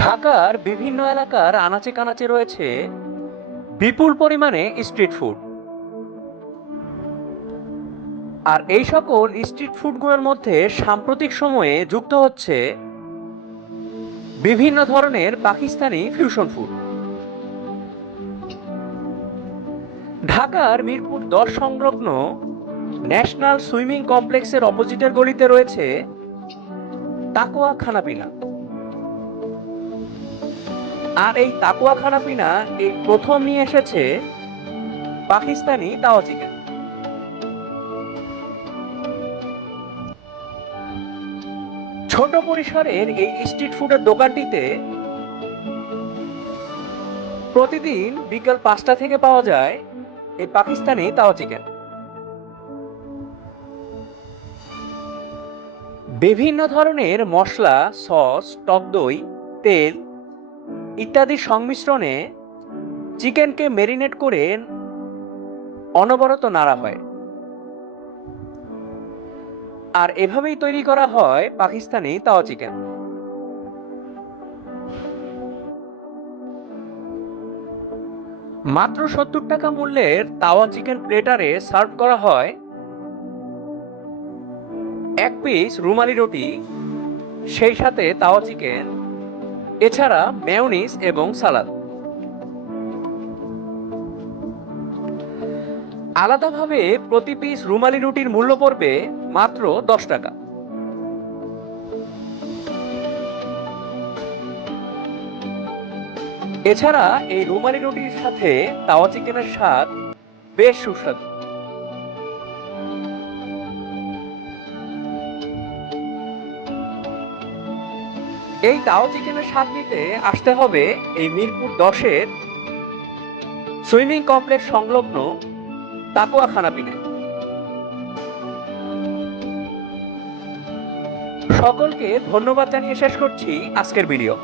ঢাকার বিভিন্ন এলাকার আনাচে কানাচে রয়েছে বিপুল পরিমাণে স্ট্রিট ফুড। আর এই সকল স্ট্রিট ফুডগুলোর মধ্যে সাম্প্রতিক সময়ে যুক্ত হচ্ছে বিভিন্ন ধরনের পাকিস্তানি ফিউশন ফুড। ঢাকার মিরপুর ১০ সংলগ্ন ন্যাশনাল সুইমিং কমপ্লেক্সের অপোজিটের গলিতে রয়েছে তাকোয়া খানাপিনা। আর এই তাকোয়া খানাপিনা এই প্রথম নিয়ে এসেছে পাকিস্তানি তাওয়া চিকেন। ছোট পরিসরের এই স্ট্রিট ফুডের দোকানটিতে প্রতিদিন বিকাল ৫টা থেকে পাওয়া যায় এই পাকিস্তানি তাওয়া চিকেন। বিভিন্ন ধরনের মশলা, সস, টক দই, তেল ইত্যাদির সংমিশ্রণে চিকেনকে মেরিনেট করে অনবরত নাড়া হয়। আর এভাবেই তৈরি করা হয় পাকিস্তানি তাওয়া চিকেন। মাত্র ৭০ টাকা মূল্যের তাওয়া চিকেন প্লেটারে সার্ভ করা হয় এক পিস রুমালি রুটি, সেই সাথে তাওয়া চিকেন, এছাড়া মেয়োনিজ এবং সালাদ। আলাদাভাবে প্রতি পিস রুমালি রুটির মূল্য পড়বে মাত্র ১০ টাকা। এছাড়া এই রুমালি রুটির সাথে তাওয়া চিকেনের স্বাদ বেশ সুস্বাদু। এই তাওয়া চিকেনের স্বাদ নিতে আসতে হবে এই মিরপুর ১০-এর সুইমিং কমপ্লেক্স সংলগ্ন তাকোয়া খানাপিনায়। সকলকে ধন্যবাদ জানিয়ে শেষ করছি আজকের ভিডিও।